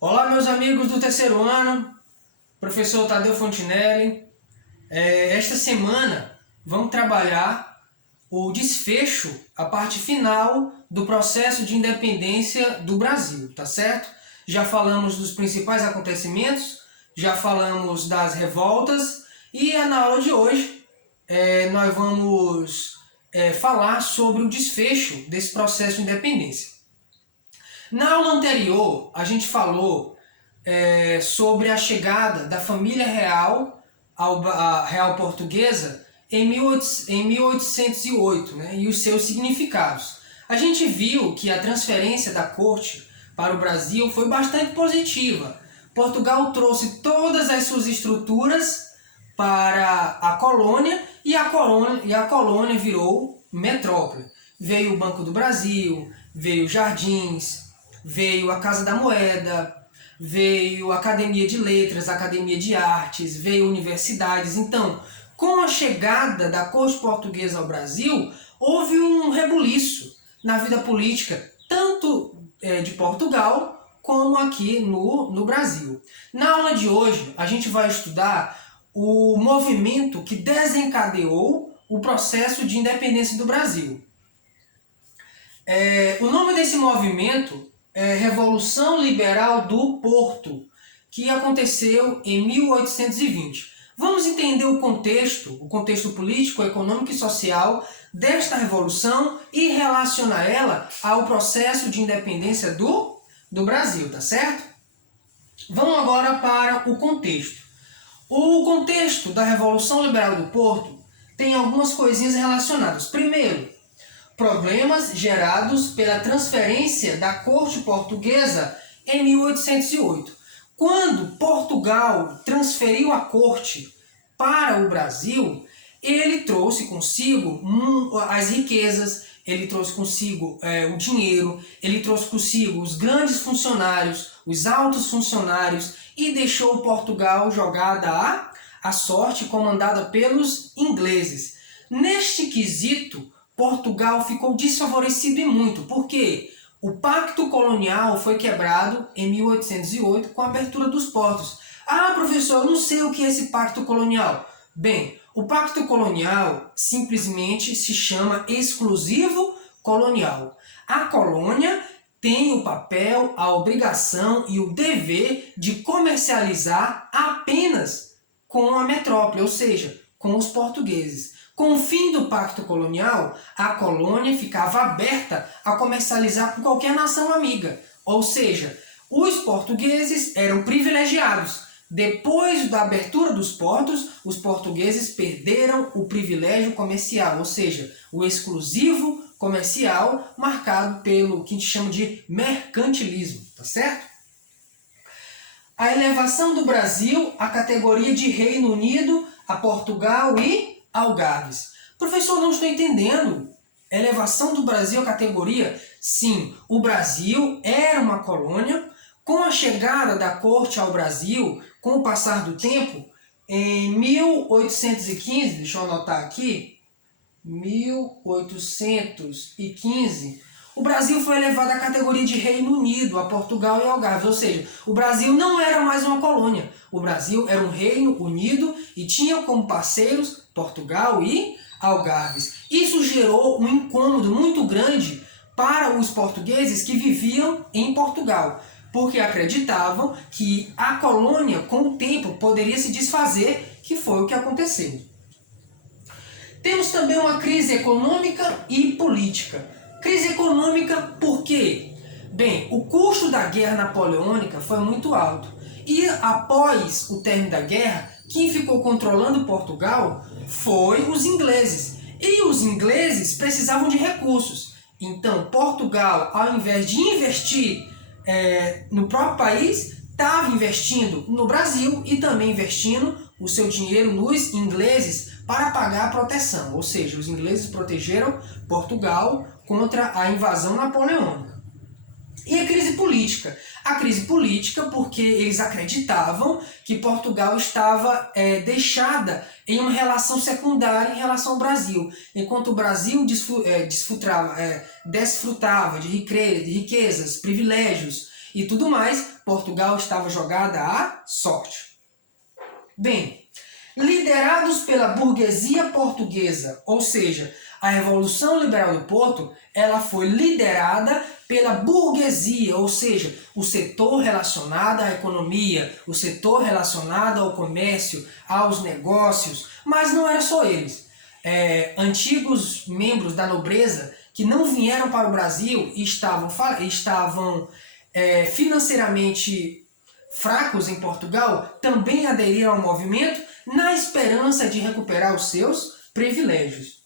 Olá, meus amigos do terceiro ano, professor Tadeu Fontinelli. Esta semana vamos trabalhar o desfecho, a parte final do processo de independência do Brasil, tá certo? Já falamos dos principais acontecimentos, já falamos das revoltas e na aula de hoje nós vamos falar sobre o desfecho desse processo de independência. Na aula anterior, a gente falou sobre a chegada da família real à real portuguesa em 1808, né, e os seus significados. A gente viu que a transferência da corte para o Brasil foi bastante positiva. Portugal trouxe todas as suas estruturas para a colônia e a colônia virou metrópole. Veio o Banco do Brasil, veio Jardins, veio a Casa da Moeda, veio a Academia de Letras, a Academia de Artes, veio universidades. Então, com a chegada da corte portuguesa ao Brasil, houve um rebuliço na vida política, tanto de Portugal como aqui no Brasil. Na aula de hoje, a gente vai estudar o movimento que desencadeou o processo de independência do Brasil. O nome desse movimento é Revolução Liberal do Porto, que aconteceu em 1820. Vamos entender o contexto político, econômico e social desta revolução e relacionar ela ao processo de independência do Brasil, tá certo? Vamos agora para o contexto. O contexto da Revolução Liberal do Porto tem algumas coisinhas relacionadas. Primeiro, problemas gerados pela transferência da corte portuguesa em 1808. Quando Portugal transferiu a corte para o Brasil, ele trouxe consigo as riquezas, ele trouxe consigo o dinheiro, ele trouxe consigo os grandes funcionários, os altos funcionários e deixou Portugal jogada à sorte, comandada pelos ingleses. Neste quesito, Portugal ficou desfavorecido e muito, porque o pacto colonial foi quebrado em 1808 com a abertura dos portos. Ah, professor, eu não sei o que é esse pacto colonial. Bem, o pacto colonial simplesmente se chama exclusivo colonial. A colônia tem o papel, a obrigação e o dever de comercializar apenas com a metrópole, ou seja, com os portugueses. Com o fim do pacto colonial, a colônia ficava aberta a comercializar com qualquer nação amiga. Ou seja, os portugueses eram privilegiados. Depois da abertura dos portos, os portugueses perderam o privilégio comercial, ou seja, o exclusivo comercial marcado pelo que a gente chama de mercantilismo, tá certo? A elevação do Brasil à categoria de Reino Unido, a Portugal e Algarves. Professor, não estou entendendo. Elevação do Brasil à categoria? Sim, o Brasil era uma colônia. Com a chegada da corte ao Brasil, com o passar do tempo, em 1815, deixa eu anotar aqui, 1815, o Brasil foi elevado à categoria de Reino Unido, a Portugal e Algarves. Ou seja, o Brasil não era mais uma colônia. O Brasil era um reino unido e tinha como parceiros Portugal e Algarves. Isso gerou um incômodo muito grande para os portugueses que viviam em Portugal, porque acreditavam que a colônia, com o tempo, poderia se desfazer, que foi o que aconteceu. Temos também uma crise econômica e política. Crise econômica por quê? Bem, o custo da guerra napoleônica foi muito alto. E após o término da guerra, quem ficou controlando Portugal foi os ingleses. E os ingleses precisavam de recursos. Então, Portugal, ao invés de investir no próprio país, estava investindo no Brasil e também investindo o seu dinheiro nos ingleses para pagar a proteção. Ou seja, os ingleses protegeram Portugal contra a invasão napoleônica. E a crise política? A crise política porque eles acreditavam que Portugal estava deixada em uma relação secundária em relação ao Brasil. Enquanto o Brasil desfrutava de riquezas, privilégios, e tudo mais, Portugal estava jogada à sorte. Bem, liderados pela burguesia portuguesa, ou seja, a Revolução Liberal do Porto, ela foi liderada pela burguesia, ou seja, o setor relacionado à economia, o setor relacionado ao comércio, aos negócios, mas não era só eles. Antigos membros da nobreza que não vieram para o Brasil e estavam financeiramente fracos em Portugal, também aderiram ao movimento na esperança de recuperar os seus privilégios.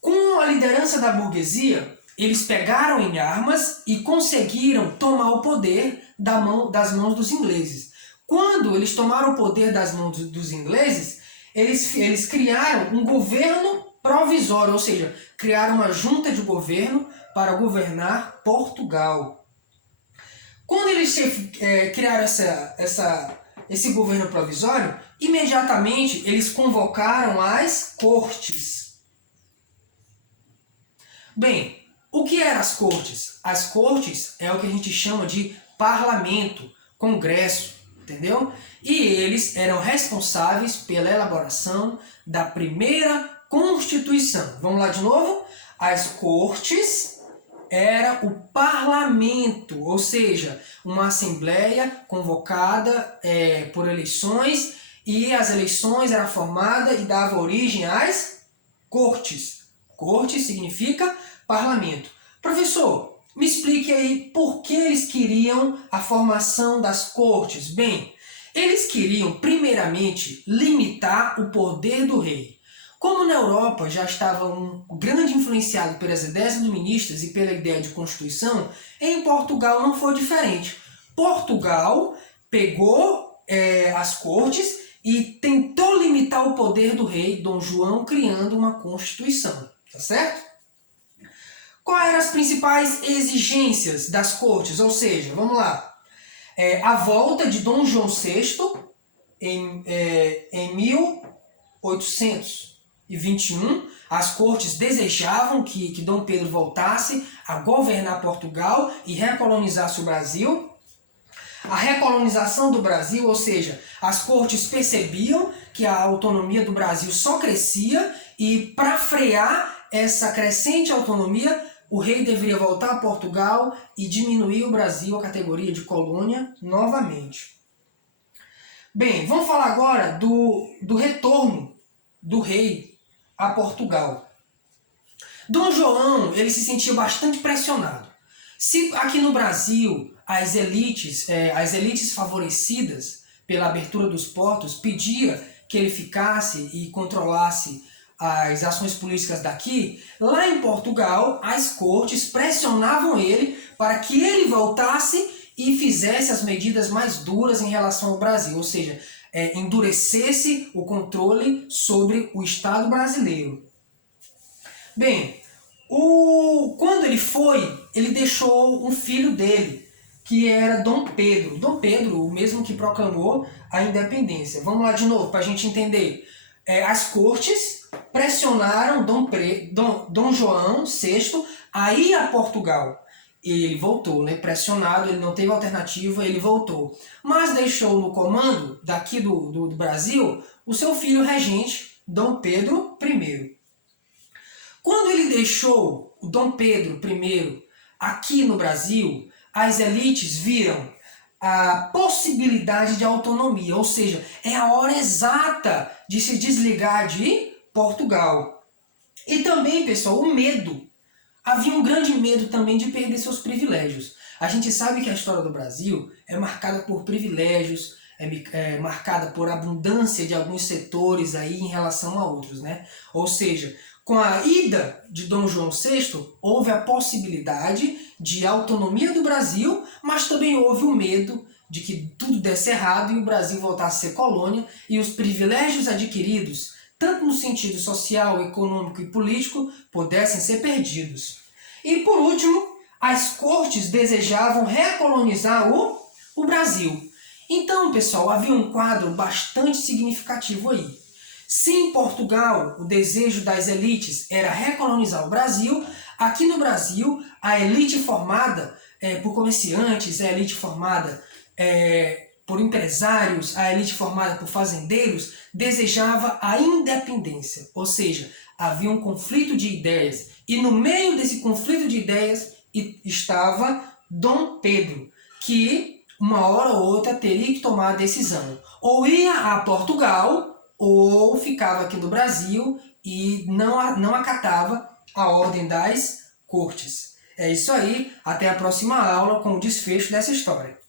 Com a liderança da burguesia, eles pegaram em armas e conseguiram tomar o poder das mãos dos ingleses. Quando eles tomaram o poder das mãos dos ingleses, eles criaram um governo provisório, ou seja, criaram uma junta de governo para governar Portugal. Quando eles criaram esse governo provisório, imediatamente eles convocaram as cortes. Bem, o que eram as cortes? As cortes é o que a gente chama de parlamento, congresso, entendeu? E eles eram responsáveis pela elaboração da primeira Constituição. Vamos lá de novo? As cortes era o parlamento, ou seja, uma assembleia convocada por eleições, e as eleições eram formadas e dava origem às cortes. Corte significa parlamento. Professor, me explique aí por que eles queriam a formação das cortes. Bem, eles queriam primeiramente limitar o poder do rei. Como na Europa já estava um grande influenciado pelas ideias iluministas e pela ideia de Constituição, em Portugal não foi diferente. Portugal pegou as cortes e tentou limitar o poder do rei Dom João, criando uma Constituição. Tá certo? Quais eram as principais exigências das cortes? Ou seja, vamos lá. A volta de Dom João VI em 1821, as cortes desejavam que Dom Pedro voltasse a governar Portugal e recolonizasse o Brasil. A recolonização do Brasil, ou seja, as cortes percebiam que a autonomia do Brasil só crescia e para frear essa crescente autonomia, o rei deveria voltar a Portugal e diminuir o Brasil à categoria de colônia novamente. Bem, vamos falar agora do retorno do rei a Portugal. Dom João, ele se sentia bastante pressionado. Se aqui no Brasil as elites favorecidas pela abertura dos portos pedia que ele ficasse e controlasse as ações políticas daqui, lá em Portugal as cortes pressionavam ele para que ele voltasse e fizesse as medidas mais duras em relação ao Brasil, ou seja, endurecesse o controle sobre o Estado brasileiro. Bem, quando ele foi, ele deixou um filho dele, que era Dom Pedro. Dom Pedro, o mesmo que proclamou a independência. Vamos lá de novo, para a gente entender. As cortes pressionaram Dom João VI a ir a Portugal. Ele voltou, né? Pressionado, ele não teve alternativa, ele voltou. Mas deixou no comando daqui do Brasil o seu filho regente, Dom Pedro I. Quando ele deixou o Dom Pedro I aqui no Brasil, as elites viram a possibilidade de autonomia, ou seja, é a hora exata de se desligar de Portugal. E também, pessoal, o medo. Havia um grande medo também de perder seus privilégios. A gente sabe que a história do Brasil é marcada por privilégios, marcada por abundância de alguns setores aí em relação a outros, né? Ou seja, com a ida de Dom João VI, houve a possibilidade de autonomia do Brasil, mas também houve o medo de que tudo desse errado e o Brasil voltasse a ser colônia e os privilégios adquiridos, tanto no sentido social, econômico e político, pudessem ser perdidos. E por último, as cortes desejavam recolonizar o Brasil. Então, pessoal, havia um quadro bastante significativo aí. Se em Portugal o desejo das elites era recolonizar o Brasil, aqui no Brasil a elite formada por comerciantes, a elite formada por empresários, a elite formada por fazendeiros, desejava a independência, ou seja, havia um conflito de ideias, e no meio desse conflito de ideias estava Dom Pedro, que uma hora ou outra teria que tomar a decisão, ou ia a Portugal, ou ficava aqui no Brasil e não acatava a ordem das cortes. É isso aí, até a próxima aula com o desfecho dessa história.